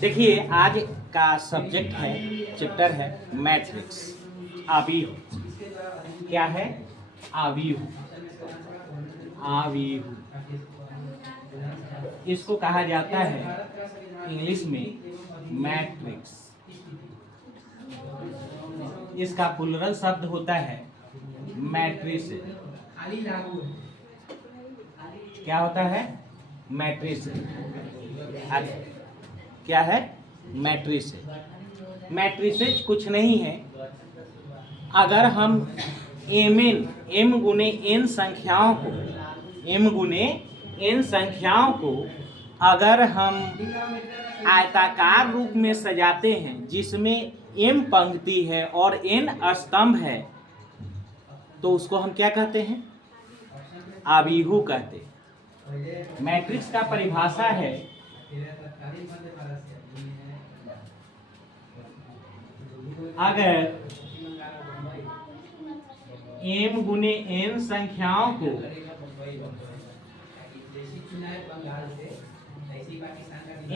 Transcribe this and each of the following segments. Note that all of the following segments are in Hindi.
देखिए आज का सब्जेक्ट है, चैप्टर है मैट्रिक्स, आव्यूह। क्या है? आव्यूह। आव्यूह इसको कहा जाता है इंग्लिश में मैट्रिक्स। इसका प्लुरल शब्द होता है मैट्रिस। क्या होता है? मैट्रिस। क्या है? मैट्रिस। मैट्रिसेज कुछ नहीं है। अगर हम एम गुने एन संख्याओं को अगर हम आयताकार रूप में सजाते हैं जिसमें एम पंक्ति है और एन स्तंभ है, तो उसको हम क्या कहते हैं? आव्यूह कहते हैं। मैट्रिक्स का परिभाषा है अगर एम गुने एन संख्याओं को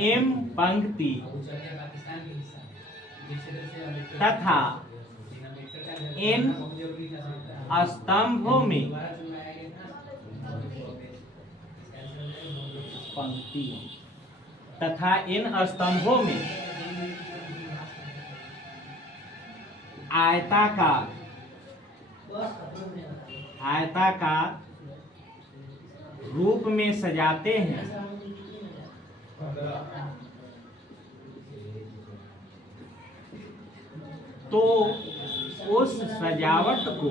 एम पंक्ति तथा एन स्तंभों में आयताकार रूप में सजाते हैं तो उस सजावट को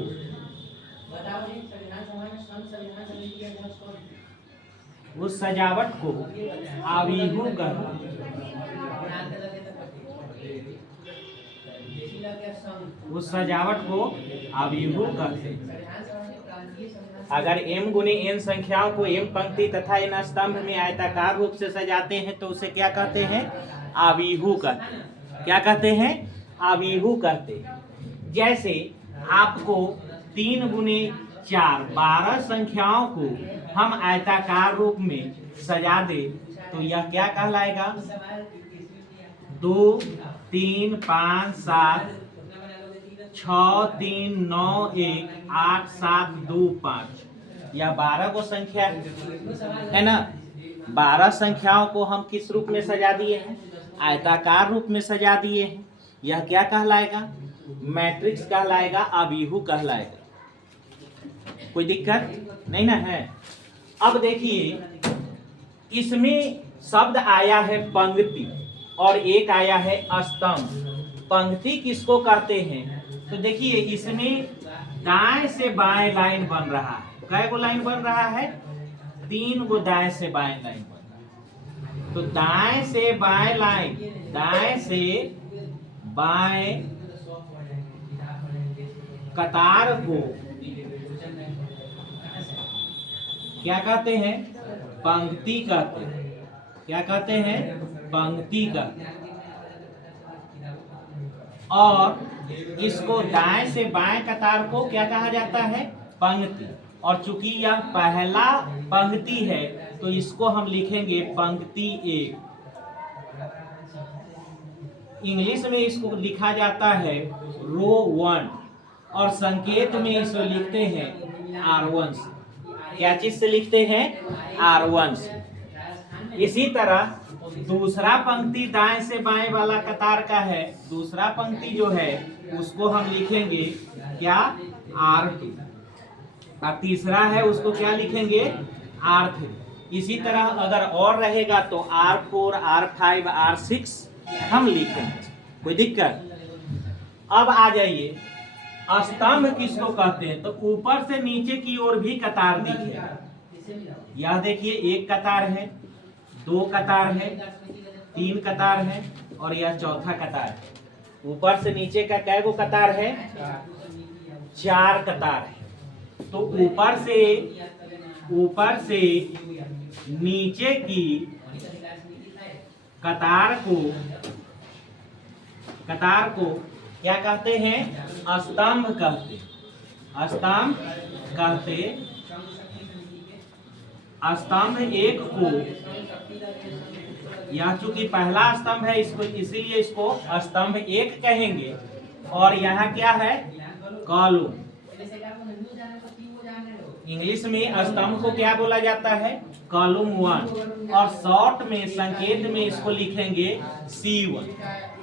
आव्यूह कहते हैं। उस सजावट को आव्यूह कहते हैं। अगर एम गुने एन संख्याओं को एम पंक्ति तथा एन स्तंभ में आयताकार रूप से सजाते हैं तो उसे क्या कहते हैं? आव्यूह कहते हैं। क्या कहते हैं? आव्यूह कहते हैं। जैसे आपको 3 गुने 4 12 संख्याओं को हम आयताकार रूप में सजा दे तो यह क्या कहलाएगा? 2 3 5 7 6 3 9 1 8 7 2 5, यह 12 को संख्या है ना। 12 संख्याओं को हम किस रूप में सजा दिए हैं? आयताकार रूप में सजा दिए हैं। यह क्या कहलाएगा? मैट्रिक्स कहलाएगा, आव्यूह कहलाएगा। कोई दिक्कत नहीं ना है? अब देखिए इसमें शब्द आया है पंक्ति और एक आया है स्तंभ। पंक्ति किसको कहते हैं? तो देखिए इसमें दाएं से बाएं लाइन बन रहा है। कै गो लाइन बन रहा है? 3 गो दाएं से बाएं लाइन बन रहा है। तो दाएं से बाएं लाइन, दाएं से बाएं कतार को क्या कहते हैं? पंक्ति कहते हैं। क्या कहते हैं? पंक्ति कहते हैं। और इसको दाएं से बाएं कतार को क्या कहा जाता है? पंक्ति। और चूंकि यह पहला पंक्ति है तो इसको हम लिखेंगे पंक्ति 1। इंग्लिश में इसको लिखा जाता है रो 1 और संकेत में इसको लिखते हैं R1 से। क्या चीज से लिखते हैं? R1 से। इसी तरह दूसरा पंक्ति दाएं से बाएं वाला कतार का है, दूसरा पंक्ति जो है उसको हम लिखेंगे क्या? R2। और तीसरा है उसको क्या लिखेंगे? R3। इसी तरह अगर और रहेगा तो R4 R5 R6 हम लिखेंगे। कोई दिक्कत? अब आ जाइए स्तंभ किसको कहते हैं? तो ऊपर से नीचे की ओर भी कतार दिखेगा। यह देखिए 1 कतार है, 2 कतार है, 3 कतार है और यह चौथा कतार है। ऊपर से नीचे का कै गो कतार है? 4 कतार है। तो ऊपर से नीचे की कतार को क्या कहते हैं? स्तंभ कहते। स्तंभ कहते स्तंभ एक को, यह चूंकि पहला स्तंभ है इसको, इसीलिए इसको स्तंभ एक कहेंगे। और यहाँ क्या है, कॉलम। इंग्लिश में स्तंभ को क्या बोला जाता है, कॉलम 1। और शॉर्ट में संकेत में इसको लिखेंगे C1।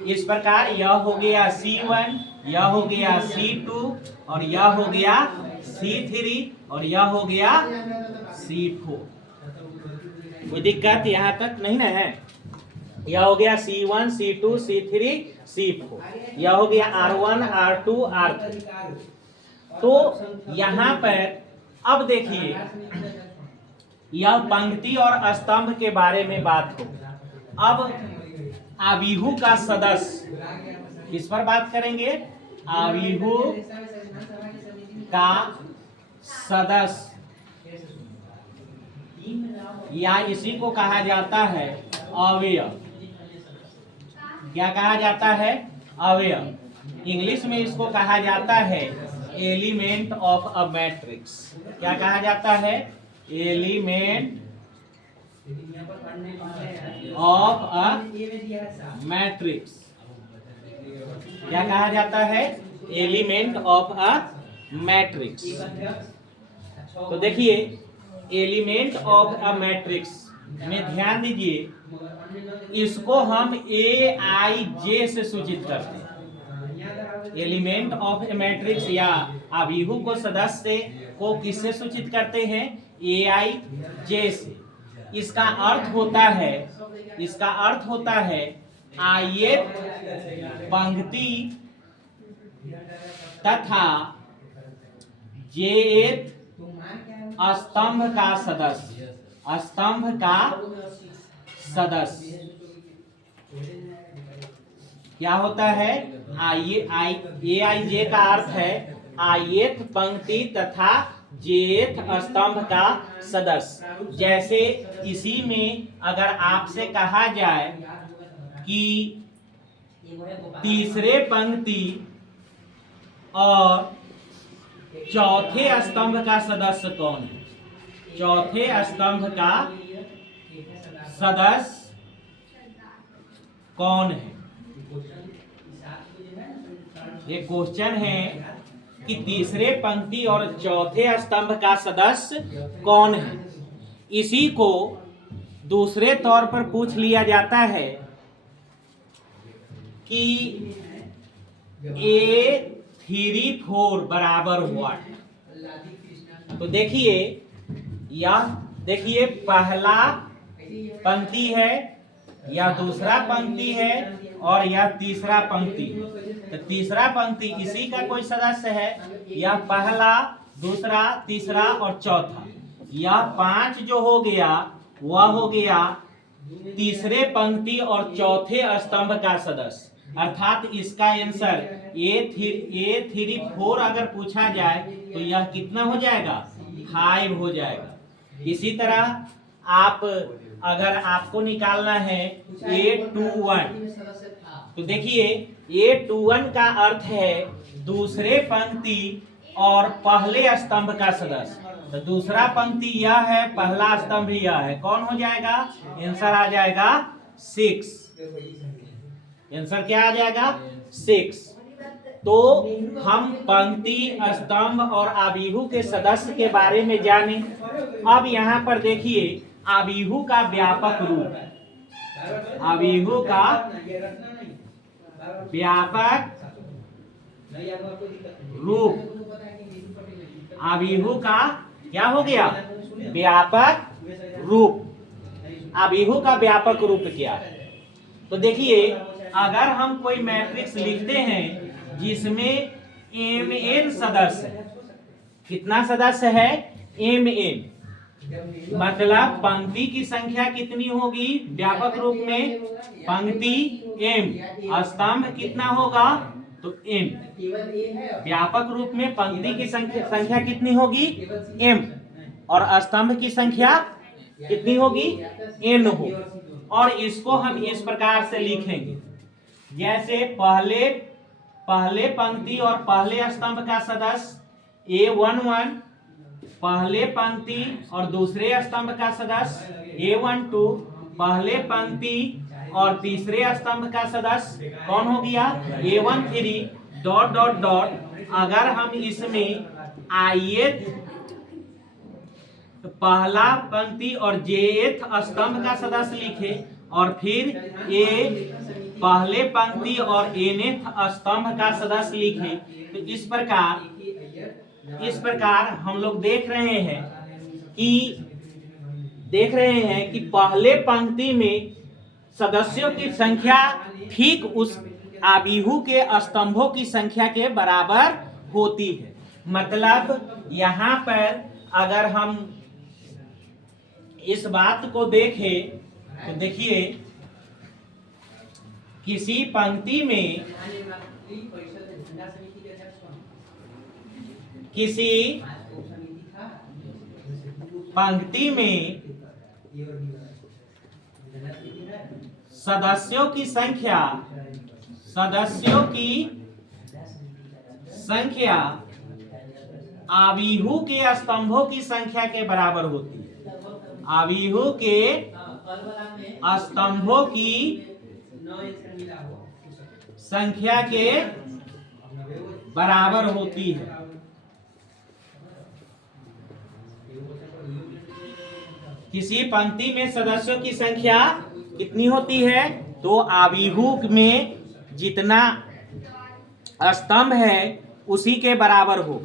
इस प्रकार यह हो गया C1, यह हो गया C2, और यह हो गया C3, और यह हो गया C4। कोई दिक्कत यहाँ तक नहीं ना है। यह हो गया C1, C2, C3, C4। यह हो गया R1, R2, R3। तो यहाँ पर अब देखिए, यह पंक्ति और स्तंभ के बारे में बात हो। अब आवीहू का सदस्य, किस पर बात करेंगे, आवीहू का सदस्य, या इसी को कहा जाता है अवयव। क्या कहा जाता है, अवयव। इंग्लिश में इसको कहा जाता है एलिमेंट ऑफ अ मैट्रिक्स। क्या कहा जाता है, एलिमेंट ऑफ अ मैट्रिक्स। क्या कहा जाता है, एलिमेंट ऑफ अ मैट्रिक्स। तो देखिए, एलिमेंट ऑफ अ मैट्रिक्स में ध्यान दीजिए, इसको हम AIJ से सूचित करते हैं। एलिमेंट ऑफ ए मैट्रिक्स या आवीहू को सदस्य को किससे सूचित करते हैं, AIJ से। इसका अर्थ होता है ith पंक्ति तथा jth स्तंभ का सदस्य, स्तंभ का सदस्य। क्या होता है, AIJ का अर्थ है ith पंक्ति तथा jth स्तंभ का सदस्य। जैसे इसी में अगर आपसे कहा जाए कि तीसरे पंक्ति और चौथे स्तंभ का सदस्य कौन है, चौथे स्तंभ का सदस्य कौन है। ये क्वेश्चन है कि तीसरे पंक्ति और चौथे स्तंभ का सदस्य कौन है। इसी को दूसरे तौर पर पूछ लिया जाता है कि A34 बराबर व्हाट। तो देखिए, यह देखिए पहला पंक्ति है, या दूसरा पंक्ति है, और यह तीसरा पंक्ति। तो तीसरा पंक्ति इसी का कोई सदस्य है, यह पहला, दूसरा, तीसरा और चौथा। यह 5 जो हो गया वह हो गया तीसरे पंक्ति और चौथे स्तंभ का सदस्य। अर्थात इसका आंसर A34 अगर पूछा जाए तो यह कितना हो जाएगा, 5 हो जाएगा। इसी तरह आप अगर आपको निकालना है A21, तो देखिए A21 का अर्थ है दूसरे पंक्ति और पहले स्तंभ का सदस्य। तो दूसरा पंक्ति यह है, पहला स्तंभ यह है, कौन हो जाएगा, आंसर आ जाएगा 6। आंसर क्या आ जाएगा, 6। तो हम पंक्ति, स्तंभ और आवीहू के सदस्य के बारे में जाने। अब यहाँ पर देखिए आवीहू का व्यापक रूप, आवीहू का व्यापक रूप, आवीहू का क्या हो गया, व्यापक रूप। आवीहू का व्यापक रूप क्या है, तो देखिए अगर हम कोई मैट्रिक्स लिखते हैं जिसमें mn सदस्य है, कितना सदस्य है, mn, मतलब पंक्ति की संख्या कितनी होगी व्यापक रूप में, पंक्ति m, स्तंभ कितना होगा, तो m। व्यापक रूप में पंक्ति की संख्या कितनी होगी, m, और स्तंभ की संख्या कितनी होगी, n होगी। और इसको हम इस प्रकार से लिखेंगे, जैसे पहले पंक्ति और पहले स्तंभ का सदस्य A11, पहले पंक्ति और दूसरे स्तंभ का सदस्य A12 पहले पंक्ति और तीसरे स्तंभ का सदस्य कौन हो गया A13 डॉट डॉट डॉट। अगर हम इसमें ith पहला पंक्ति और jth स्तंभ का सदस्य लिखे और फिर a पहले पंक्ति और nth स्तंभ का सदस्य लिखे, तो इस प्रकार हम लोग देख रहे हैं कि पहले पंक्ति में सदस्यों की संख्या ठीक उस आबिहू के स्तंभों की संख्या के बराबर होती है। मतलब यहाँ पर अगर हम इस बात को देखें तो देखिए किसी पंक्ति में सदस्यों की संख्या आबिहू के स्तंभों की संख्या के बराबर होती है। आबिहू के स्तंभों की संख्या के बराबर होती है। किसी पंक्ति में सदस्यों की संख्या कितनी होती है तो आबिहू में जितना स्तंभ है उसी के बराबर हो।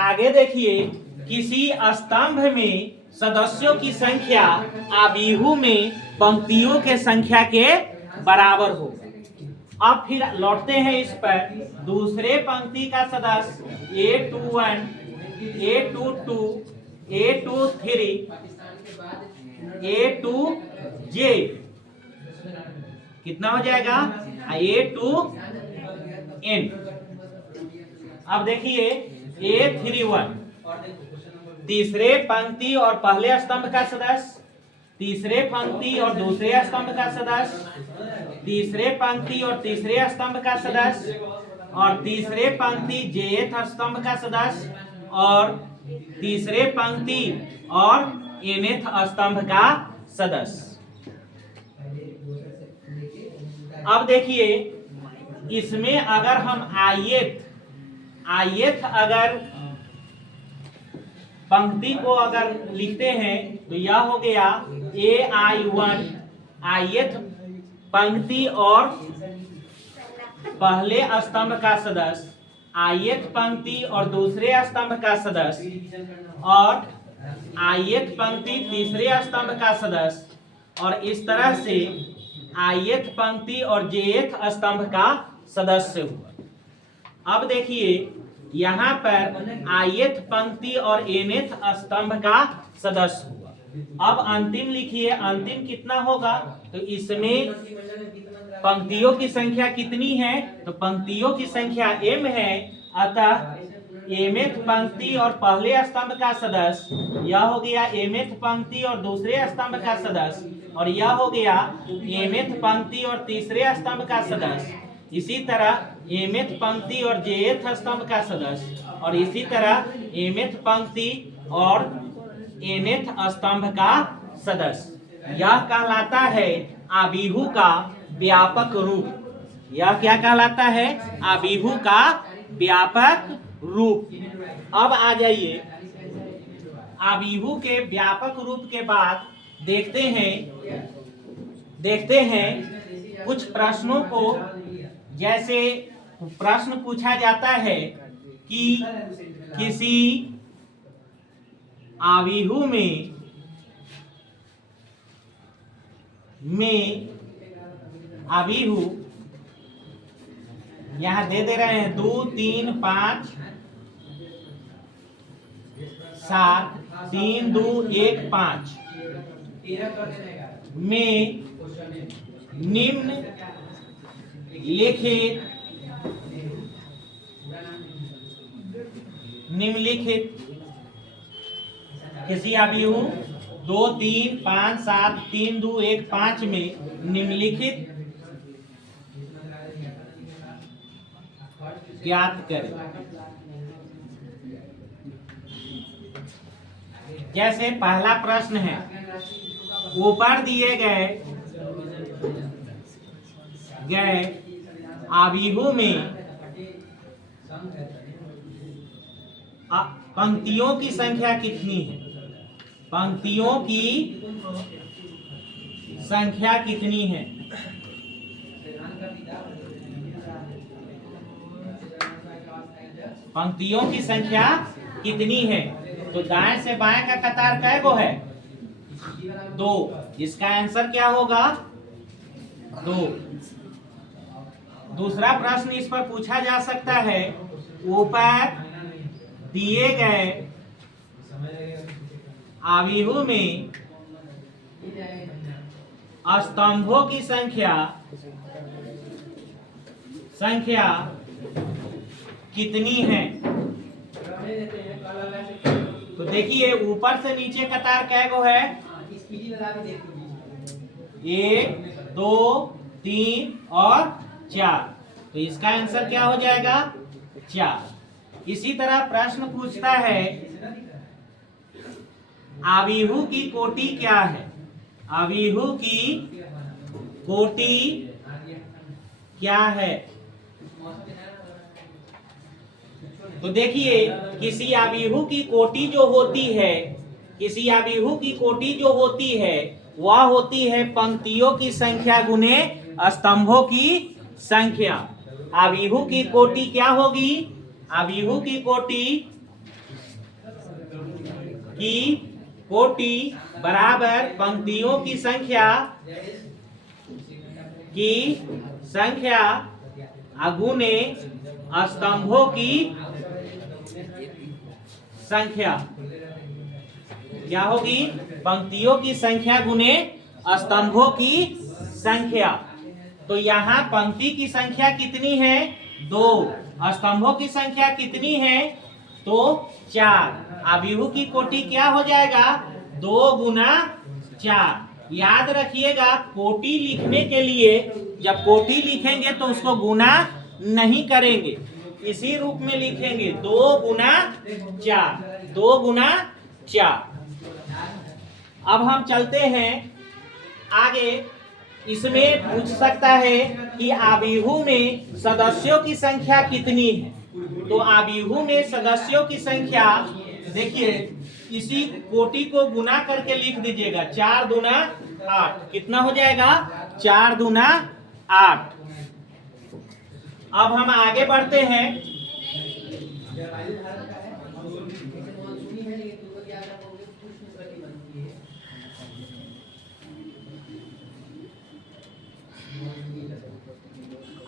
आगे देखिए किसी स्तंभ में सदस्यों की संख्या आबिहू में पंक्तियों के संख्या के बराबर हो। अब फिर लौटते हैं इस पर। दूसरे पंक्ति का सदस्य A21 A22 A23 A2J कितना हो जाएगा A2N। अब देखिए A31 तीसरे पंक्ति और पहले स्तंभ का सदस्य, तीसरे पंक्ति और दूसरे स्तंभ का सदस्य, तीसरे पंक्ति और तीसरे स्तंभ का सदस्य और तीसरे पंक्ति jth स्तंभ का सदस्य और तीसरे पंक्ति और nth स्तंभ का सदस्य। अब देखिए इसमें अगर हम ith अगर पंक्ति को अगर लिखते हैं तो यह हो गया AI1 ith पंक्ति और पहले स्तंभ का सदस्य, ith पंक्ति और दूसरे स्तंभ का सदस्य और ith पंक्ति तीसरे स्तंभ का सदस्य और इस तरह से ith पंक्ति और jth स्तंभ का सदस्य हुआ। अब देखिए यहाँ पर ith पंक्ति और nth स्तंभ का सदस्य हुआ। अब अंतिम लिखिए, अंतिम कितना होगा तो इसमें पंक्तियों की संख्या कितनी है तो पंक्तियों की संख्या m है, अतः mth पंक्ति और पहले स्तंभ का सदस्य यह हो गया mth पंक्ति और दूसरे स्तंभ का सदस्य और यह हो गया mth पंक्ति और तीसरे स्तंभ का सदस्य। इसी तरह mth पंक्ति और jth स्तंभ का सदस्य और इसी तरह mth पंक्ति और nth स्तंभ का सदस्य। यह कहलाता है आबिहू का व्यापक रूप। यह क्या कहलाता है आबिहू का व्यापक रूप। अब आ जाइए आबिहू के व्यापक रूप के बाद देखते हैं कुछ प्रश्नों को। जैसे प्रश्न पूछा जाता है कि किसी आबिहू में आबिहू यहाँ दे रहे हैं 2 3 5 7 3 2 1 5 में निम्नलिखित किसी आबिहू 2 3 5 7 3 2 1 5 में निम्नलिखित ज्ञात करें। जैसे पहला प्रश्न है, ऊपर दिए गए आव्यूह में पंक्तियों की संख्या कितनी है? पंक्तियों की संख्या कितनी है? पंक्तियों की संख्या कितनी है? तो दाएं से बाएं का कतार कै गो है? 2। इसका आंसर क्या होगा? 2। दूसरा प्रश्न इस पर पूछा जा सकता है, ऊपर दिए गए आव्यूह में स्तंभों की संख्या कितनी है? तो देखिए ऊपर से नीचे कतार कै गो है? 1, 2, 3 और 4। तो इसका आंसर क्या हो जाएगा? 4। इसी तरह प्रश्न पूछता है, आव्यूह की कोटि क्या है? आव्यूह की कोटि क्या है? तो देखिए किसी आव्यूह की कोटि जो होती है, किसी आव्यूह की कोटि जो होती है वह होती है पंक्तियों की संख्या गुने स्तंभों की संख्या। आव्यूह की कोटि क्या होगी? आव्यूह की कोटि बराबर पंक्तियों की संख्या गुने स्तंभों की संख्या। क्या होगी? पंक्तियों की संख्या गुने स्तंभों की संख्या। तो यहाँ पंक्ति की संख्या कितनी है? 2। स्तंभों की संख्या कितनी है? तो 4। आव्यूह की कोटि क्या हो जाएगा? 2 गुना 4। याद रखिएगा कोटि लिखने के लिए जब कोटि लिखेंगे तो उसको गुना नहीं करेंगे, इसी रूप में लिखेंगे 2 गुना 4, 2 गुना 4। अब हम चलते हैं आगे। इसमें पूछ सकता है कि आव्यूह में सदस्यों की संख्या कितनी है? तो आव्यूह में सदस्यों की संख्या देखिए इसी कोटि को गुना करके लिख दीजिएगा। 4 दूना 8। कितना हो जाएगा? 4 दूना 8। अब हम आगे बढ़ते हैं।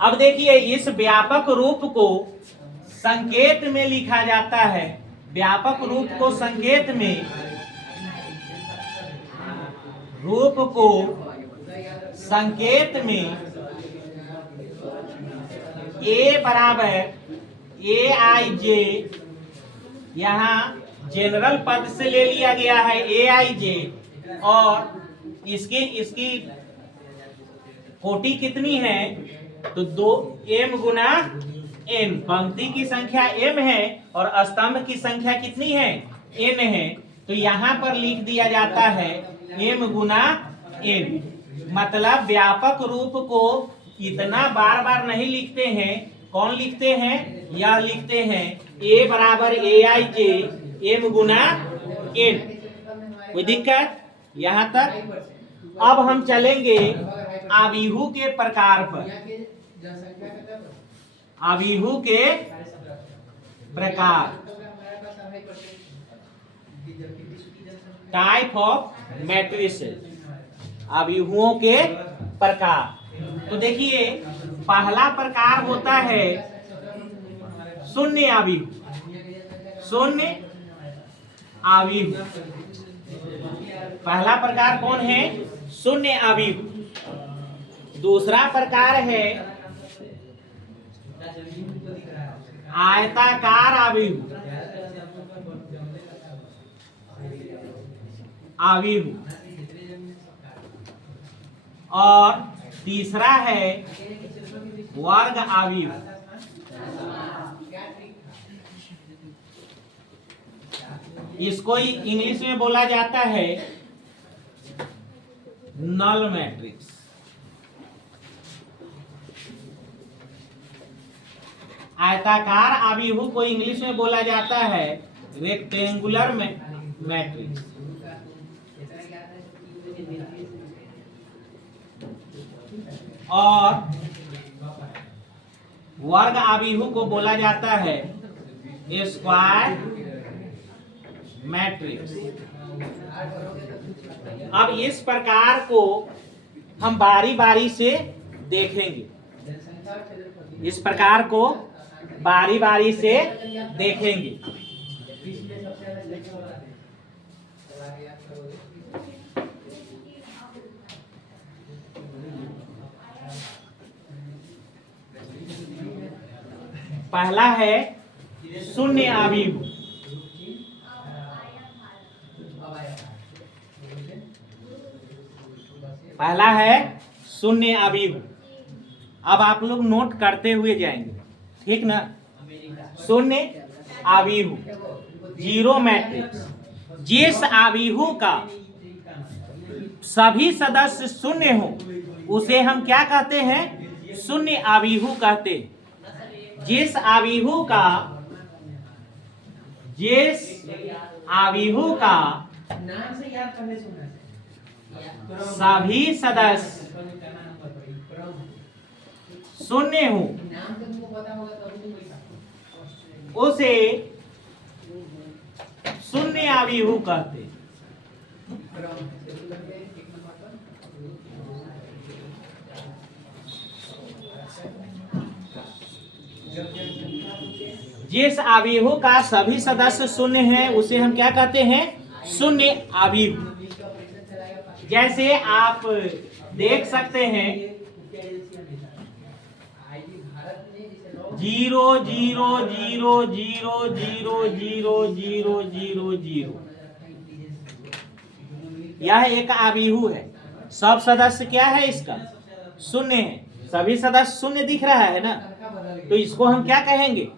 अब देखिए इस व्यापक रूप को संकेत में लिखा जाता है। व्यापक रूप को संकेत में A बराबर AIJ, यहाँ जनरल पद से ले लिया गया है AIJ, और इसकी कोटि कितनी है? तो 2m गुना n। पंक्ति की संख्या m है और स्तंभ की संख्या कितनी है? n है। तो यहाँ पर लिख दिया जाता है m गुना n। मतलब व्यापक रूप को इतना बार बार नहीं लिखते हैं। कौन लिखते हैं? यह लिखते हैं A बराबर AIJ m गुना n। कोई दिक्कत यहाँ तक? अब हम चलेंगे आव्यूह के प्रकार पर। आव्यूह के प्रकार, टाइप ऑफ मैट्रिसेस। आव्यूहों के प्रकार। तो देखिए पहला प्रकार होता है शून्य आव्यूह। शून्य आव्यूह पहला प्रकार कौन है? शून्य आव्यूह। दूसरा प्रकार है आयताकार आव्यूह। और तीसरा है वर्ग आव्यूह। इसको इंग्लिश में बोला जाता है नल मैट्रिक्स। आयताकार आव्यूह को इंग्लिश में बोला जाता है रेक्टेंगुलर मैट्रिक्स। और वर्ग आव्यूह को बोला जाता है स्क्वायर मैट्रिक्स। अब इस प्रकार को हम बारी बारी से देखेंगे, इस प्रकार को बारी बारी से देखेंगे। पहला है शून्य आव्यूह। पहला है शून्य आव्यूह। अब आप लोग नोट करते हुए जाएंगे, ठीक ना। शून्य आव्यूह, जीरो मैट्रिक्स। जिस आव्यूह का सभी सदस्य शून्य हो उसे हम क्या कहते हैं? शून्य आव्यूह कहते हैं। जिस आव्यूह का सभी सदस्य शून्य हो उसे शून्य आव्यूह कहते हैं। जिस आव्यूह का सभी सदस्य शून्य हैं उसे हम क्या कहते हैं? शून्य आव्यूह। जैसे आप देख सकते हैं 0 0 0 0 0 0 0 0 0, यह एक आव्यूह है। सब सदस्य क्या है इसका? शून्य है। सभी सदस्य शून्य दिख रहा है ना, तो इसको हम क्या कहेंगे?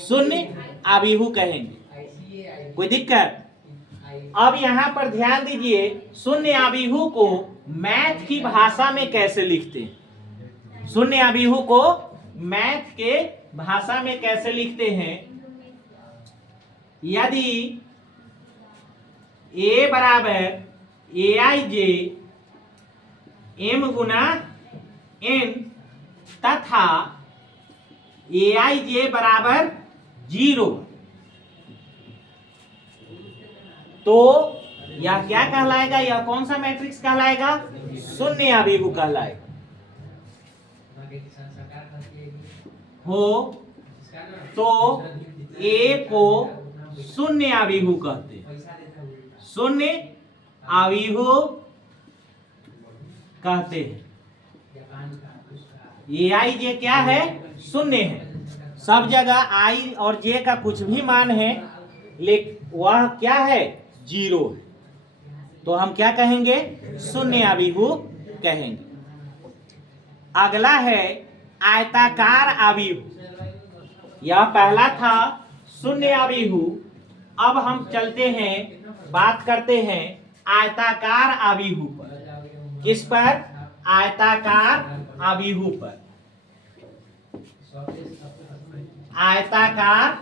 शून्य आव्यूह कहेंगे। कोई दिक्कत? अब यहाँ पर ध्यान दीजिए, शून्य आव्यूह को मैथ की भाषा में कैसे लिखते हैं? शून्य आव्यूह को मैथ के भाषा में कैसे लिखते हैं? यदि A बराबर aij m गुना n तथा aij बराबर 0, तो यह क्या कहलाएगा? यह कौन सा मैट्रिक्स कहलाएगा? शून्य आव्यूह कहलाएगा। हो तो A को शून्य आव्यूह कहते हैं। शून्य आव्यूह कहते हैं। aij क्या है? शून्य है। सब जगह i और j का कुछ भी मान है, लेकिन वह क्या है? 0 है। तो हम क्या कहेंगे? शून्य आव्यूह कहेंगे। अगला है आयताकार आव्यूह। यह पहला था शून्य आव्यूह। अब हम चलते हैं, बात करते हैं आयताकार आव्यूह पर। किस पर? आयताकार आव्यूह पर। आयताकार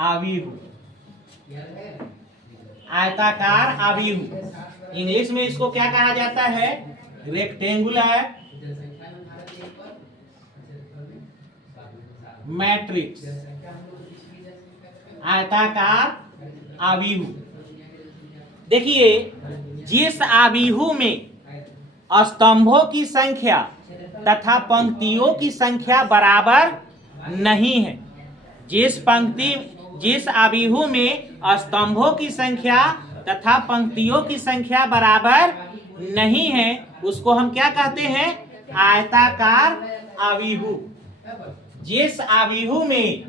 आव्यूह। आयताकार आव्यूह, इंग्लिश में इसको क्या कहा जाता है? Rectangular matrix. आयताकार आव्यूह। देखिए, जिस आव्यूह में स्तंभों की संख्या तथा पंक्तियों की संख्या बराबर नहीं है, जिस आव्यूह में स्तंभों की संख्या तथा पंक्तियों की संख्या बराबर नहीं है, उसको हम क्या कहते हैं? आयताकार आव्यूह। जिस आव्यूह में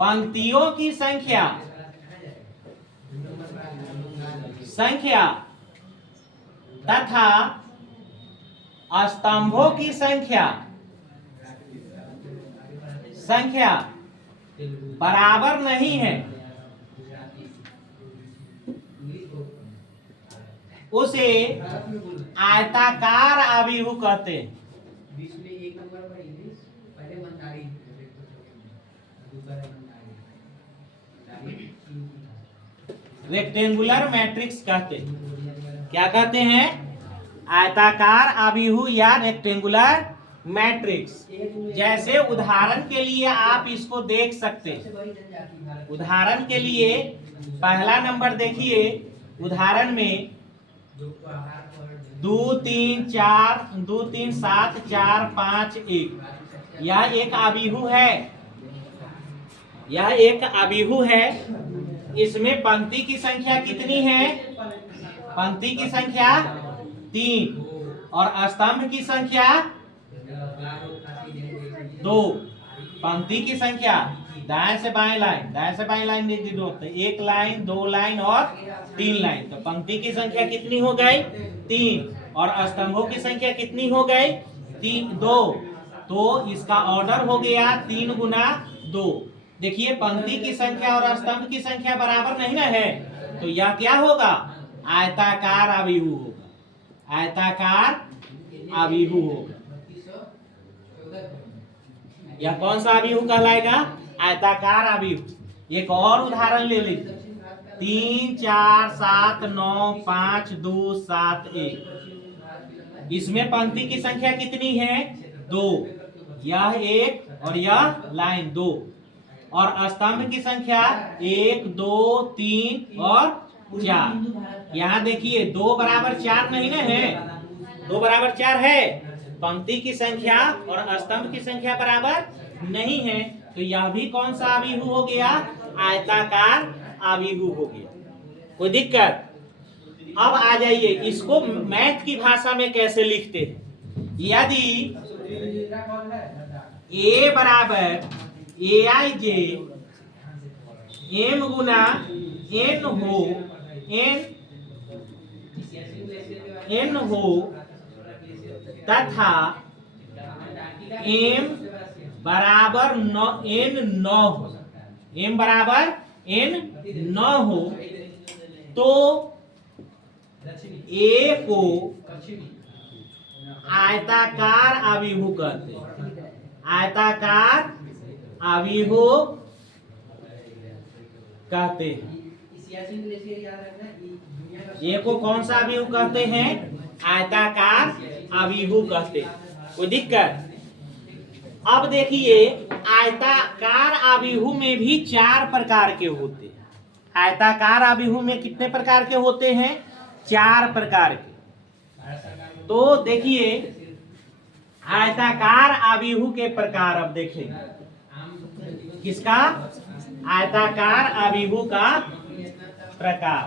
पंक्तियों की संख्या तथा स्तंभों की संख्या बराबर नहीं है उसे आयताकार आव्यूह कहते हैं। रेक्टेंगुलर मैट्रिक्स कहते हैं। क्या कहते हैं? आयताकार आव्यूह या रेक्टेंगुलर मैट्रिक्स। जैसे उदाहरण के लिए आप इसको देख सकते हैं। उदाहरण के लिए पहला नंबर देखिए, उदाहरण में 2 3 4 2 3 7 4 5 1 यह एक आव्यूह है। यह एक आव्यूह है। इसमें पंक्ति की संख्या कितनी है? पंक्ति की संख्या 3 और स्तंभ की संख्या 2। पंक्ति की संख्या दाएं से बाएं लाइन लिख दी, 1 लाइन 2 लाइन और 3 लाइन। तो पंक्ति की संख्या कितनी हो गई? 3। और स्तंभों की संख्या कितनी हो गई? 2। तो इसका ऑर्डर हो गया 3 गुना 2। देखिए पंक्ति की संख्या और स्तंभ की संख्या बराबर नहीं ना है, तो यह क्या होगा? आयताकार आव्यूह होगा। आयताकार आव्यूह होगा। यह कौन सा आव्यूह कहलाएगा? आयताकार आव्यूह। एक और उदाहरण ले लीजिए, 3 4 7 9 5 2 7 1। इसमें पंक्ति की संख्या कितनी है? 2। यह 1 और यह लाइन 2। और स्तंभ की संख्या 1 2 3 और 4। यहाँ देखिए 2 बराबर 4 नहीं ना है, 2 बराबर 4 है। पंक्ति की संख्या और स्तंभ की संख्या बराबर नहीं है, तो यह भी कौन सा आव्यूह हो गया? आयताकार आव्यूह हो गया। कोई दिक्कत? अब आ जाइए, इसको मैथ की भाषा में कैसे लिखते हैं। यदि ए बराबर aij m गुना n हो तथा m बराबर n हो, तो a को आयताकार आव्यूह कहते हैं। आयताकार आव्यूह कहते हैं। ये को कौन सा आव्यूह कहते हैं? आयताकार आव्यूह कहते हैं। कोई दिक्कत? अब देखिए आयताकार आव्यूह में भी 4 प्रकार के होते हैं। आयताकार आव्यूह में कितने प्रकार के होते हैं? 4 प्रकार के। तो देखिए आयताकार आव्यूह के प्रकार अब देखेंगे। किसका? आयताकार आव्यूह का प्रकार।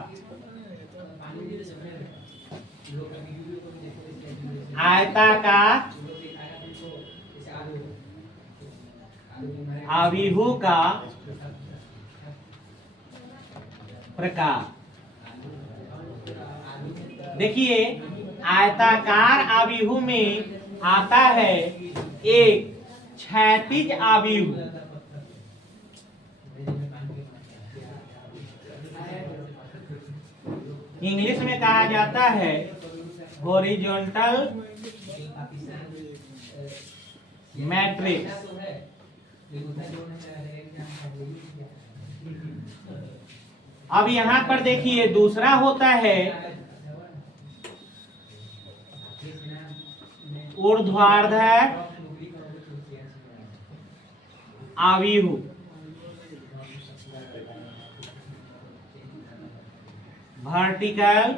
आयताकार आव्यूह का प्रकार। देखिए आयताकार आव्यूह में आता है एक क्षैतिज आव्यूह। इंग्लिश में कहा जाता है हॉरिजॉन्टल मैट्रिक्स। अब यहां पर देखिए दूसरा होता है ऊर्ध्वाधर आव्यूह। Vertical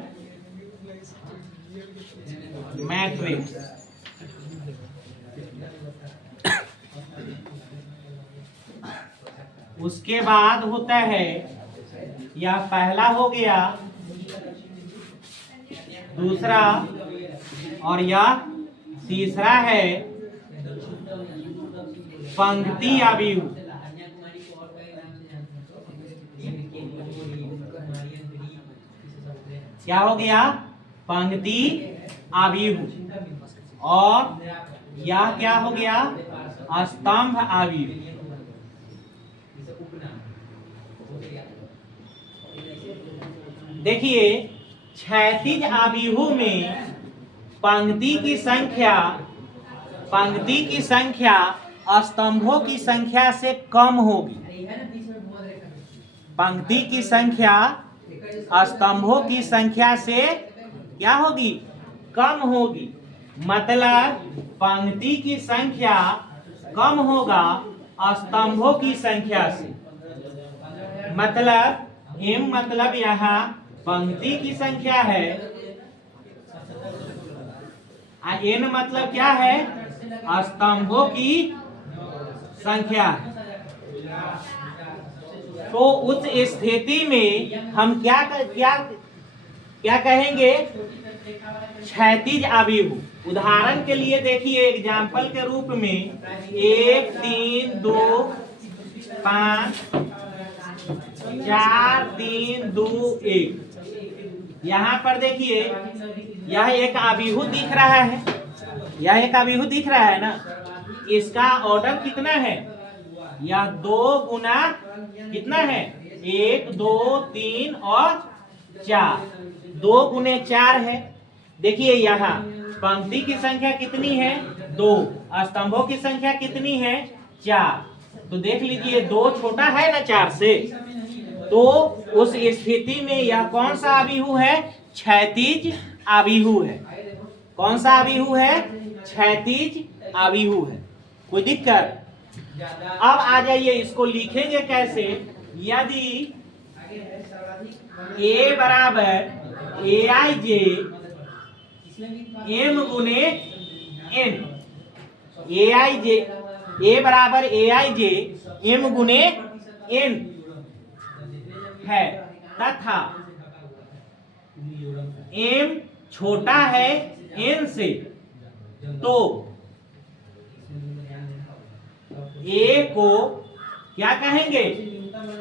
matrix. उसके बाद होता है, यह पहला हो गया, दूसरा और यह तीसरा है पंक्ति आव्यूह। क्या हो गया? पंक्ति आव्यूह। और यह क्या हो गया, स्तंभ आव्यूह। देखिए क्षैतिज आव्यूह में पंक्ति की संख्या स्तंभों की संख्या से कम होगी। पंक्ति की संख्या स्तंभों की संख्या से क्या होगी, कम होगी। मतलब पंक्ति की संख्या कम होगा स्तंभों की संख्या से। मतलब m मतलब यहाँ पंक्ति की संख्या है, n मतलब क्या है, स्तंभों की संख्या है। तो उस स्थिति में हम क्या कहेंगे, क्षैतिज आव्यूह। उदाहरण के लिए देखिए एग्जाम्पल के रूप में 1 3 2 5 4 3 2 1। यहाँ पर देखिए यह एक आव्यूह दिख रहा है, यह एक आव्यूह दिख रहा है ना। इसका ऑर्डर कितना है, यह 2 गुना कितना है, 1 2 3 और 4, 2 गुने 4 है। देखिए यहाँ पंक्ति की संख्या कितनी है, 2, स्तंभों की संख्या कितनी है, 4। तो देख लीजिए 2 छोटा है ना 4 से, तो उस स्थिति में यह कौन सा आव्यूह है, क्षैतिज आव्यूह है। कौन सा आव्यूह है, क्षैतिज आव्यूह है। कोई दिक्कत? अब आ जाइए इसको लिखेंगे कैसे। यदि A बराबर AIJ M गुने N, A बराबर AIJ M गुने N है, तथा M छोटा है N से, तो A को क्या कहेंगे,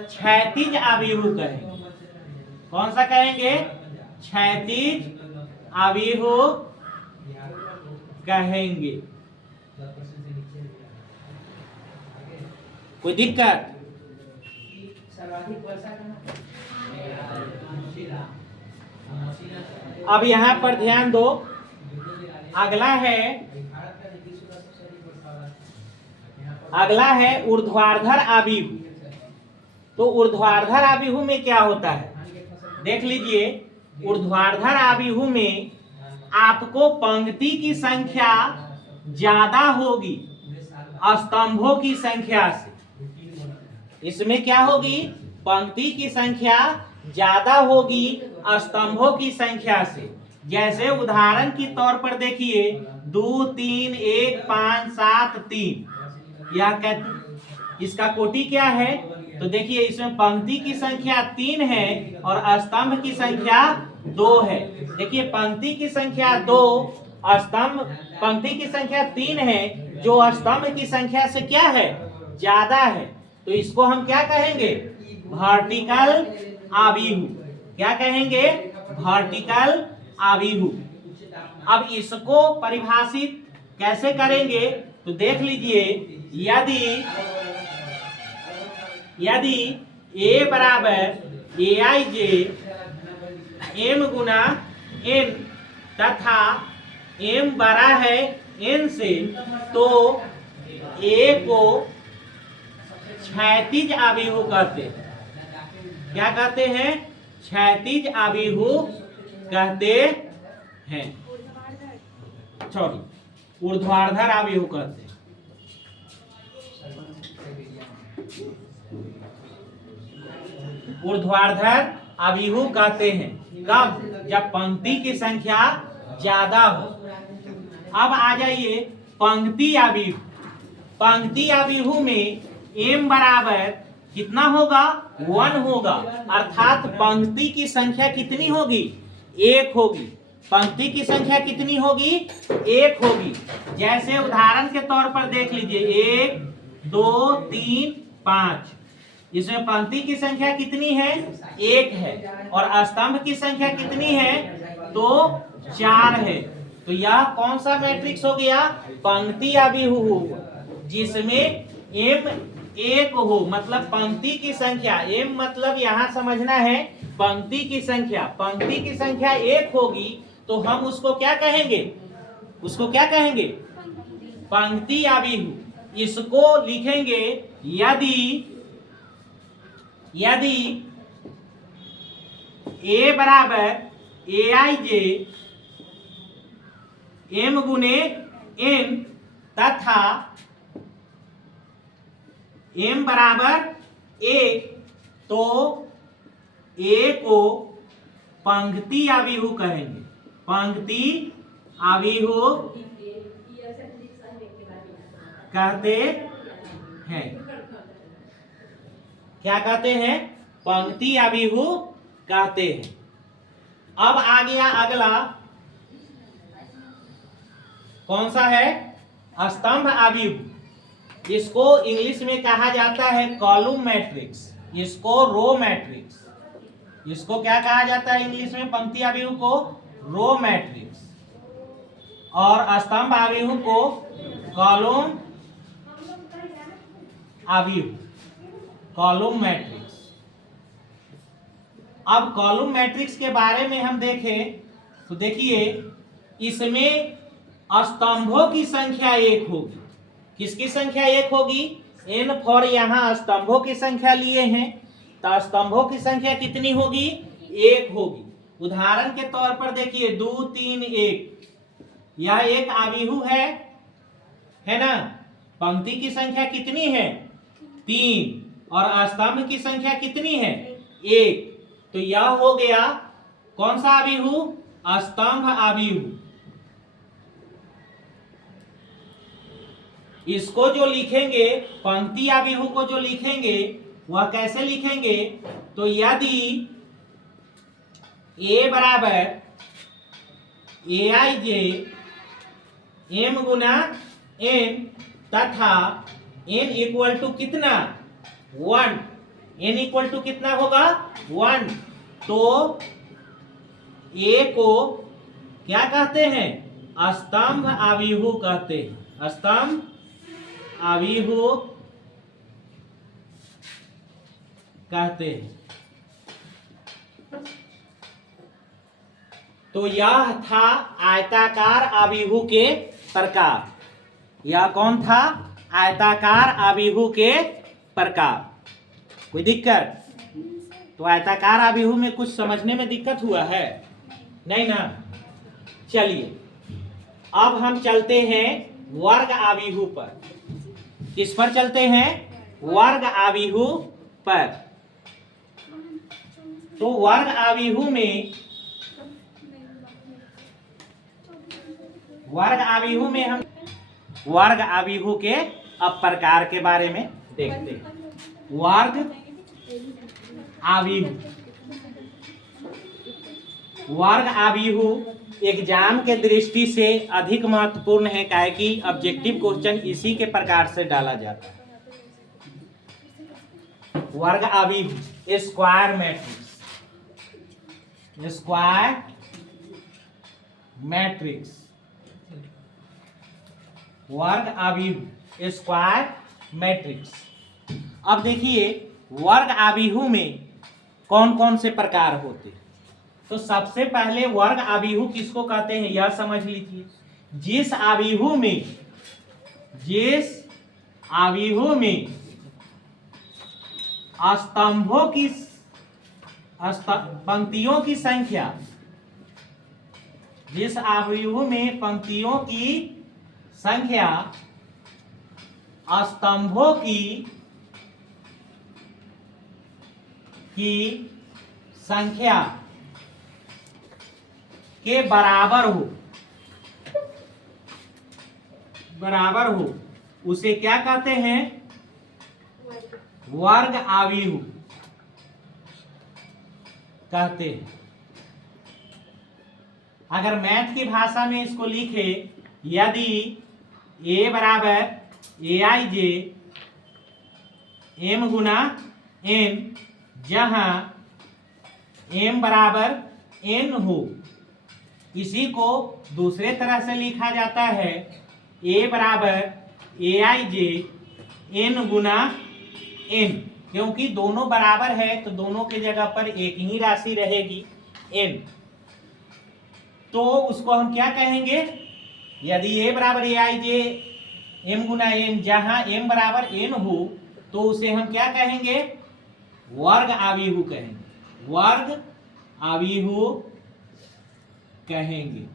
क्षैतिज आव्यूह कहेंगे। कौन सा कहेंगे, क्षैतिज आव्यूह कहेंगे। कोई दिक्कत? अब यहाँ पर ध्यान दो, अगला है ऊर्ध्वाधर आव्यूह। तो ऊर्ध्वाधर आव्यूह में क्या होता है, देख लीजिए। ऊर्ध्वाधर आव्यूह में आपको पंक्ति की संख्या ज्यादा होगी स्तंभों की संख्या से। इसमें क्या होगी, पंक्ति की संख्या ज्यादा होगी स्तंभों की संख्या से। जैसे उदाहरण के तौर पर देखिए 2 3 1 5 7 3, इसका कोटि क्या है, तो देखिए इसमें पंक्ति की संख्या 3 है और स्तंभ की संख्या 2 है। देखिए पंक्ति की संख्या 2, पंक्ति की संख्या 3 है, जो स्तंभ की संख्या से क्या है, ज्यादा है। तो इसको हम क्या कहेंगे, वर्टिकल आव्यूह। क्या कहेंगे, वर्टिकल आव्यूह। अब इसको परिभाषित कैसे करेंगे, तो देख लीजिए। यदि A बराबर AIJ M गुना N तथा M बड़ा है N से, तो A को क्षैतिज आव्यूह कहते हैं। क्या कहते हैं, क्षैतिज आव्यूह कहते हैं, सॉरी ऊर्ध्वाधर आव्यूह कहते हैं। ऊर्ध्वाधर आव्यूह कहते हैं कब, जब पंक्ति की संख्या ज्यादा हो। अब आ जाइए पंक्ति आव्यूह। पंक्ति आव्यूह में M बराबर कितना होगा, 1 होगा, अर्थात पंक्ति की संख्या कितनी होगी, 1 होगी। पंक्ति की संख्या कितनी होगी, 1 होगी। जैसे उदाहरण के तौर पर देख लीजिए 1 2 3 5, इसमें पंक्ति की संख्या कितनी है, 1 है, और स्तंभ की संख्या कितनी है, तो 4 है। तो यह कौन सा मैट्रिक्स हो गया? पंक्ति अभिहु हुआ, जिसमें m एक हो, मतलब पंक्ति की संख्या, m मतलब यहां समझना है पंक्ति की संख्या, पंक्ति की संख्या एक होगी तो हम उसको क्या कहेंगे? उसको क्या कहेंगे? पंक्ति अभिहु। इसको लिखेंगे यदि a बराबर aij m गुने n तथा m बराबर 1, तो a को पंक्ति अभिहु कहेंगे। पंक्ति अभिहु कहते हैं। क्या कहते हैं? पंक्ति अभिहु कहते हैं। अब आ गया अगला, कौन सा है? स्तंभ अभिहु। इसको इंग्लिश में कहा जाता है कॉलम मैट्रिक्स, इसको रो मैट्रिक्स। इसको क्या कहा जाता है इंग्लिश में? पंक्ति अभिहु को रो मैट्रिक्स और स्तंभ अभिहु को कॉलम अभिहु, कॉलम मैट्रिक्स। अब कॉलम मैट्रिक्स के बारे में हम देखें तो देखिए, इसमें स्तंभों की संख्या एक होगी। किसकी संख्या एक होगी? n फॉर यहां स्तंभों की संख्या लिए हैं, तो स्तंभों की संख्या कितनी होगी? एक होगी। उदाहरण के तौर पर देखिए 2 3 1, यह एक अभिहु है ना। पंक्ति की संख्या कितनी है? 3, और स्तंभ की संख्या कितनी है? 1। तो यह हो गया कौन सा अभिहु? स्तंभ अभिहु। इसको जो लिखेंगे, पंक्ति अभिहु को जो लिखेंगे वह कैसे लिखेंगे? तो यदि a बराबर aij m गुना n तथा n इक्वल टू कितना? 1, n इक्वल टू कितना होगा? 1, तो a को क्या कहते हैं? स्तंभ अभिहु कहते हैं। स्तंभ अभिहु कहते हैं। तो यह था आयताकार अभिहु के प्रकार। यह कौन था? आयताकार अभिहु के प्रकार। कोई दिक्कत? तो आयताकार अभिहु में कुछ समझने में दिक्कत हुआ है? नहीं ना। चलिए अब हम चलते हैं वर्ग अभिहु पर। किस पर चलते हैं? वर्ग अभिहु पर। तो वर्ग अभिहु में हम वर्ग अभिहु के अब प्रकार के बारे में देखते हैं। वर्ग अभिहु, वर्ग अभिहु एग्जाम के दृष्टि से अधिक महत्वपूर्ण है, काहे कि ऑब्जेक्टिव क्वेश्चन इसी के प्रकार से डाला जाता है। वर्ग अभिहु स्क्वायर मैट्रिक्स, स्क्वायर मैट्रिक्स, वर्ग अभिहु स्क्वायर मैट्रिक्स। अब देखिए वर्ग अभिहु में कौन कौन से प्रकार होते हैं। तो सबसे पहले वर्ग अभिहु किसको कहते हैं यह समझ लीजिए। जिस अभिहु में स्तंभों की पंक्तियों की संख्या, जिस अभिहु में पंक्तियों की संख्या स्तंभों की संख्या के बराबर हो उसे क्या कहते हैं? वर्ग अभिहु कहते हैं। अगर मैथ की भाषा में इसको लिखे, यदि a बराबर aij m गुना n, जहां m बराबर n हो, इसी को दूसरे तरह से लिखा जाता है a बराबर ए आई जे एन गुना एन, क्योंकि दोनों बराबर है तो दोनों के जगह पर एक ही राशि रहेगी n। तो उसको हम क्या कहेंगे, यदि a बराबर ए आई जे m गुना n, जहां m बराबर n हो तो उसे हम क्या कहेंगे, वर्ग आव्यूह कहेंगे, वर्ग आव्यूह कहेंगे।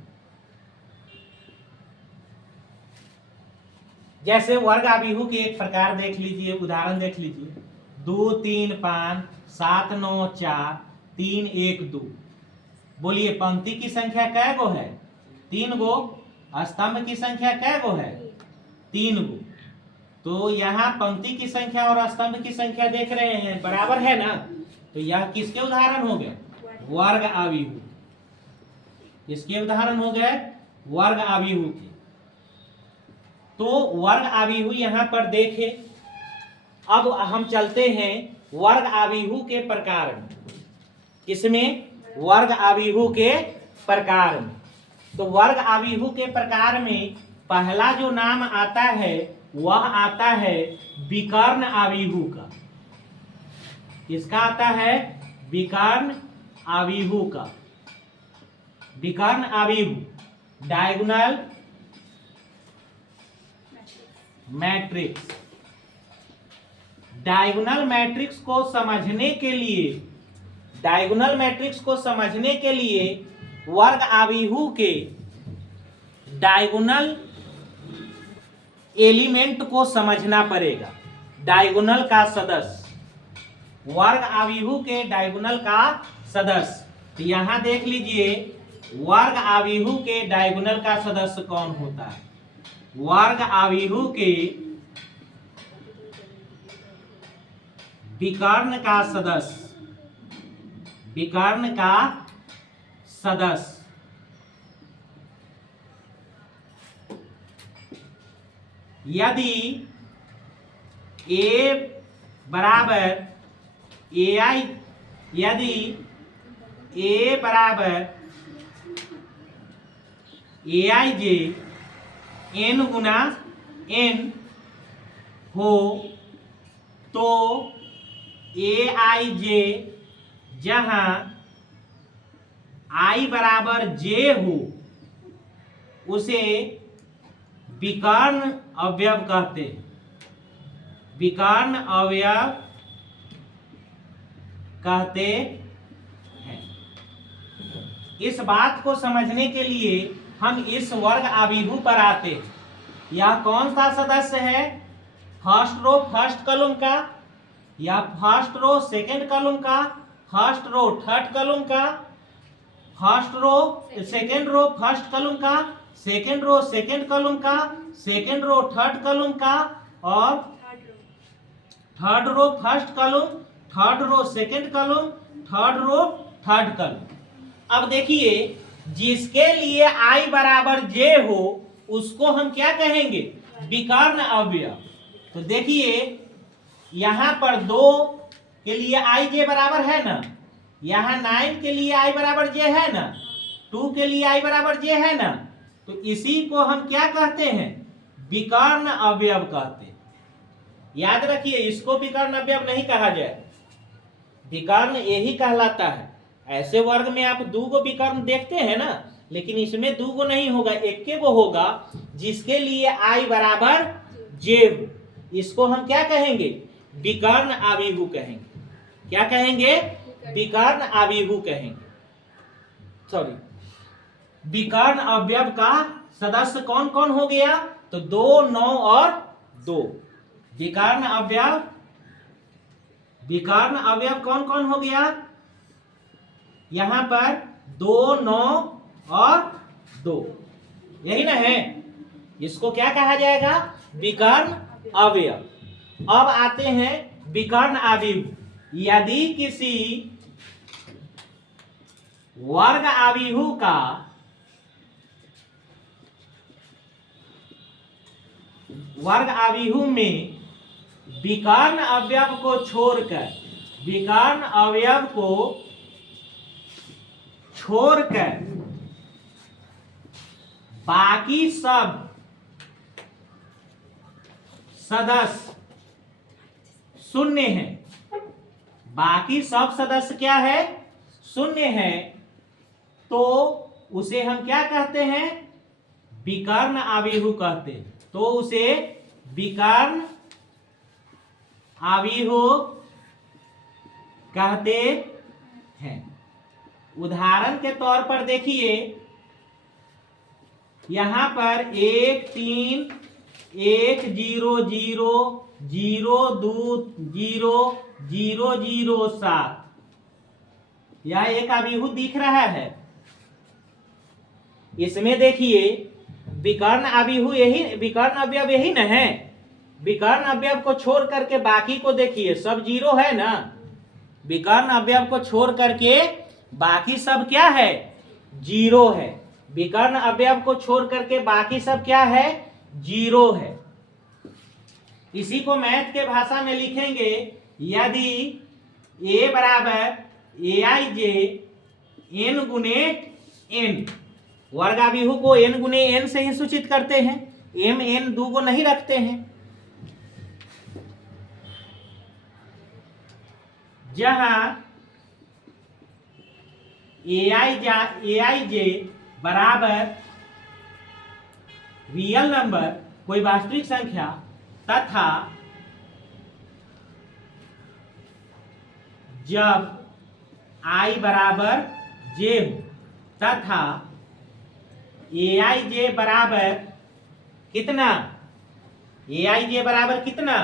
जैसे वर्ग आव्यूह के एक प्रकार देख लीजिए, उदाहरण देख लीजिए, 2 3 5 7 9 4 3 1 2। बोलिए पंक्ति की संख्या कै गो है, 3 गो। स्तंभ की संख्या कै गो है, 3 गो। तो यहाँ पंक्ति की संख्या और स्तंभ की संख्या देख रहे हैं बराबर है ना, तो यह किसके उदाहरण हो गए, वर्ग आव्यूह। इसके उदाहरण हो गए वर्ग आव्यूह के। तो वर्ग आव्यूह यहां पर देखें। अब हम चलते हैं वर्ग आव्यूह के प्रकार में। किसमें, वर्ग आव्यूह के प्रकार में। तो वर्ग आव्यूह के प्रकार में पहला जो नाम आता है वह आता है विकर्ण आव्यूह का। किसका आता है, विकर्ण आव्यूह का। विकर्ण आव्यूह डायगोनल मैट्रिक्स। डायगोनल मैट्रिक्स को समझने के लिए, डायगोनल मैट्रिक्स को समझने के लिए वर्ग आव्यूह के डायगोनल एलिमेंट को समझना पड़ेगा। डायगोनल का सदस्य, वर्ग आव्यूह के डायगोनल का सदस्य। तो यहां देख लीजिए वर्ग आव्यूह के डायगोनल का सदस्य कौन होता है। वर्ग आव्यूह के विकर्ण का सदस्य, विकर्ण का सदस्य यदि a बराबर ए आई, यदि a बराबर ए आई जे n गुना n हो तो ए आई जे जहां i बराबर j हो उसे विकर्ण अवयव कहते हैं। विकर्ण अवयव कहते हैं। इस बात को समझने के लिए हम इस वर्ग आव्यूह पर आते हैं। यह कौन सा सदस्य है, फर्स्ट रो फर्स्ट कॉलम का, या फर्स्ट रो सेकंड कॉलम का, फर्स्ट रो थर्ड कॉलम का, first row second row first column का, सेकंड रो सेकंड कॉलम का, सेकंड रो थर्ड कॉलम का, और third row first column, third row second column, third row third column. अब देखिए जिसके लिए i बराबर j हो उसको हम क्या कहेंगे, विकर्ण अवयव। तो देखिए यहां पर 2 के लिए i j बराबर है ना, यहां 9 के लिए i बराबर j है ना, 2 के लिए i बराबर j है ना, तो इसी को हम क्या कहते हैं, विकर्ण अवयव कहते हैं। याद रखिए इसको विकर्ण अवयव नहीं कहा जाए, विकर्ण यही कहलाता है। ऐसे वर्ग में आप 2 गो विकर्ण देखते हैं ना, लेकिन इसमें 2 गो नहीं होगा, एक गो होगा जिसके लिए i बराबर j हो। इसको हम क्या कहेंगे, विकर्ण आव्यूह कहेंगे। क्या कहेंगे, विकर्ण आव्यूह कहेंगे। सॉरी, विकर्ण अवयव का सदस्य कौन कौन हो गया, तो 2 9 और 2। विकर्ण अवयव, विकर्ण अवयव कौन कौन हो गया, यहां पर 2 9 और 2, यही ना है। इसको क्या कहा जाएगा, विकर्ण अवयव। अब आते हैं विकर्ण आव्यूह। यदि किसी वर्ग आव्यूह का वर्ग आव्यूह में विकर्ण अवयव को छोड़कर, विकर्ण अवयव को छोड़कर बाकी सब सदस्य शून्य है, बाकी सब सदस्य क्या है, शून्य है, तो उसे हम क्या कहते हैं, विकर्ण आव्यूह कहते हैं। तो उसे विकर्ण आव्यूह कहते हैं। उदाहरण के तौर पर देखिए, यहां पर 1 3 1 0 0 0 2 0 0 0 7, यह एक आव्यूह दिख रहा है। इसमें देखिए विकर्ण आव्यूह यही, विकर्ण अवयव यही न है। विकर्ण अवयव को छोड़ करके बाकी को देखिए, सब जीरो है ना। विकर्ण अवयव को छोड़ करके बाकी सब क्या है, जीरो है। विकर्ण अवयव को छोड़ करके बाकी सब क्या है, जीरो है। इसी को मैथ के भाषा में लिखेंगे, यदि a बराबर aij n गुने n, वर्गाव्यूह को n गुने n से ही सूचित करते हैं, m n दो को नहीं रखते हैं। जहां aij बराबर रियल नंबर, कोई वास्तविक संख्या, तथा जब i बराबर j हो, तथा aij बराबर कितना, aij बराबर कितना,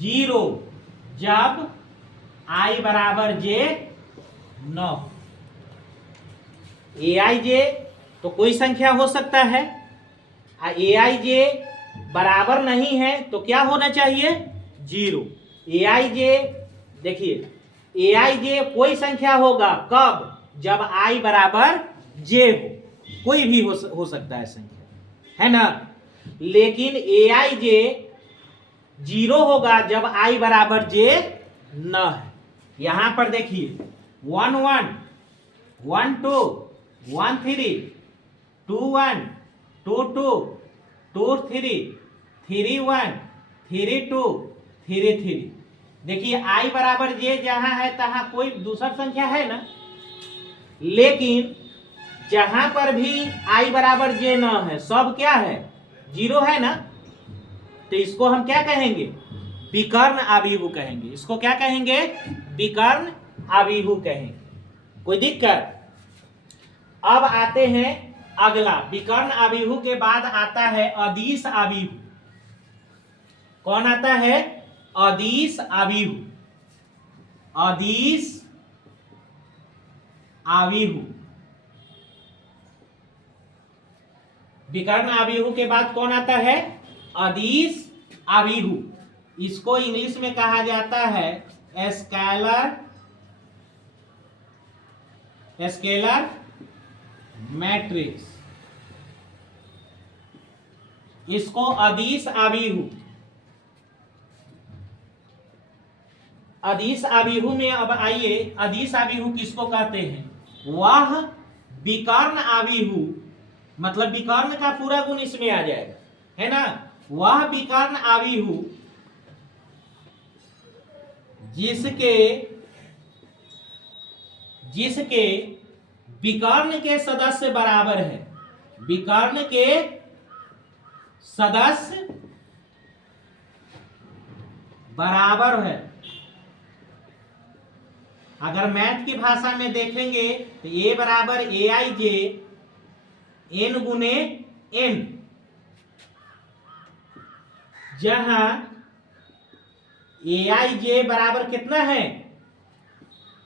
0, जब i बराबर j न हो। aij तो कोई संख्या हो सकता है, aij बराबर नहीं है तो क्या होना चाहिए, 0। aij देखिए, aij कोई संख्या होगा कब, जब i बराबर j हो, कोई भी हो सकता है संख्या, है ना। लेकिन aij 0 होगा जब i बराबर j न है। यहां पर देखिए 1 1 1 2 1 3 2 1 2 2 2 3 3 1 3 2 3 3। देखिए i बराबर j जहां है तहां कोई दूसरा संख्या है ना, लेकिन जहां पर भी i बराबर j न है, सब क्या है, 0 है ना। तो इसको हम क्या कहेंगे, विकर्ण आव्यूह कहेंगे। इसको क्या कहेंगे, विकर्ण आव्यूह कहेंगे। कोई दिक्कत। अब आते हैं अगला, विकर्ण आव्यूह के बाद आता है अदिश आव्यूह। कौन आता है, अदिश आव्यूह। अदिश आव्यूह, विकर्ण आव्यूह के बाद कौन आता है, अदिश आव्यूह। इसको इंग्लिश में कहा जाता है स्केलर मैट्रिक्स। इसको अदिश आव्यूह, अदिश आव्यूह में अब आइए, अदिश आव्यूह किसको कहते हैं, वह विकर्ण आव्यूह, मतलब विकर्ण का पूरा गुण इसमें आ जाएगा, है ना। वह विकर्ण आव्यूह जिसके विकर्ण के सदस्य बराबर है, विकर्ण के सदस्य बराबर है। अगर मैथ की भाषा में देखेंगे तो a बराबर aij n गुने n, जहां aij बराबर कितना है,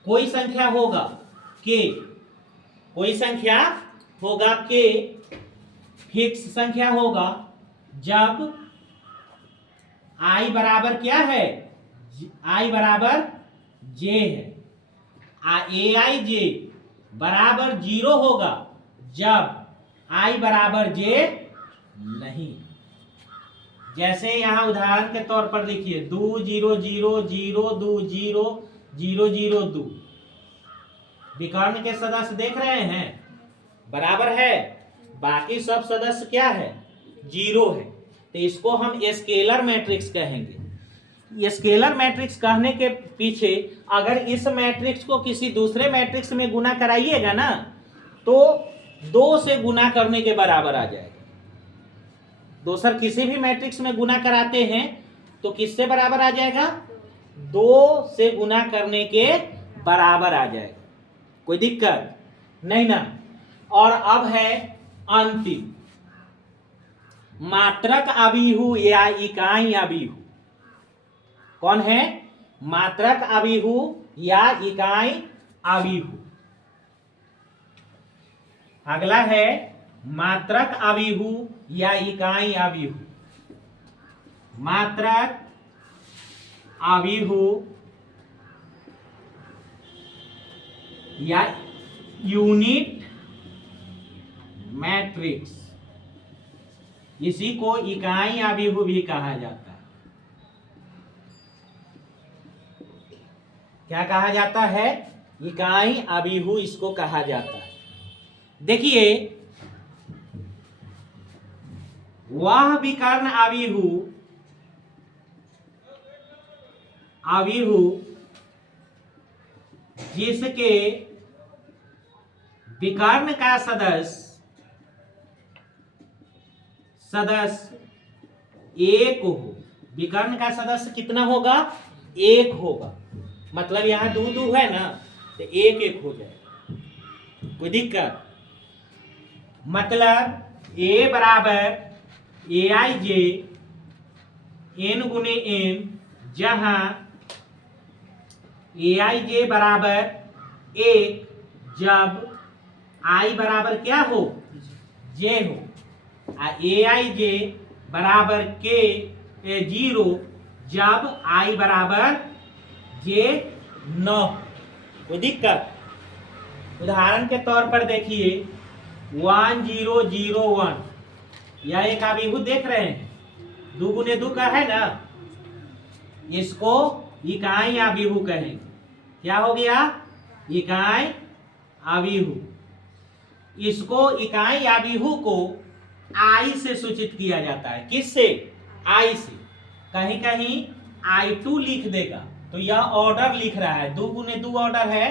कोई संख्या होगा k, कोई संख्या होगा k, फिक्स संख्या होगा, जब i बराबर क्या है, i बराबर j है। aij बराबर 0 होगा जब i बराबर j नहीं। जैसे यहां उदाहरण के तौर पर लिखिए 2 0 0 0 2 0 0 0 2, विकर्ण के सदस्य देख रहे हैं, बराबर है बाकी सब सदस्य क्या है, 0 है, तो इसको हम स्केलर मैट्रिक्स कहेंगे। स्केलर मैट्रिक्स कहने के पीछे अगर इस मैट्रिक्स को किसी दूसरे मैट्रिक्स में गुना कराइएगा ना तो 2 से गुना करने के बराबर आ जाएगा। दूसर किसी भी मैट्रिक्स में गुना कराते हैं तो किससे बराबर आ जाएगा, 2 से गुना करने के बराबर आ जाएगा। कोई दिक्कत नहीं ना। और अब है अंतिम, मात्रक अभिहु या इकाई अभिहु। कौन है, मात्रक अभिहु या इकाई अभिहु। अगला है मात्रक अभिहु या इकाई अभिहु। मात्रक अभिहु या यूनिट मैट्रिक्स, इसी को इकाई अभिहु भी कहा जाता है। क्या कहा जाता है, इकाई अभिहु इसको कहा जाता है। देखिए वह विकर्ण अभिहु जिसके विकर्ण का सदस्य 1 हो। विकर्ण का सदस्य कितना होगा, 1 होगा। मतलब यहाँ 2 है ना तो 1 हो जाएगा। कोई दिक्कत, मतलब A बराबर AIJ n गुने n, जहां AIJ बराबर 1 जब I बराबर क्या हो, J हो, AIJ बराबर K 0 जब I बराबर J 9। कोई दिक्कत, उदाहरण के तौर पर देखिए 1001, यह एक अभिहु देख रहे हैं, 2 गुने 2 का है ना, इसको इकाई अभिहु कहेंगे। क्या हो गया, इकाई अभिहु। इसको इकाई अभिहु को I से सूचित किया जाता है। किससे, I से। कहीं कहीं I2 लिख देगा तो यह ऑर्डर लिख रहा है, 2 गुने 2 ऑर्डर है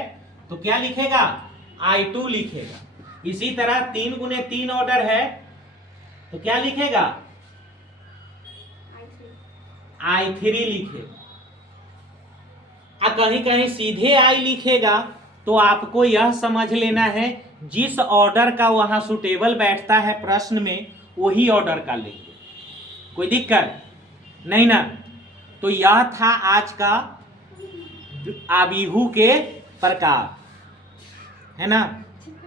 तो क्या लिखेगा, I2 लिखेगा। इसी तरह 3 गुने 3 ऑर्डर है तो क्या लिखेगा, I3 लिखेगा। कहीं कहीं सीधे I लिखेगा तो आपको यह समझ लेना है जिस ऑर्डर का वहां सुटेबल बैठता है प्रश्न में वही ऑर्डर का लेंगे। कोई दिक्कत नहीं ना। तो यह था आज का अभिहु के प्रकार, है ना।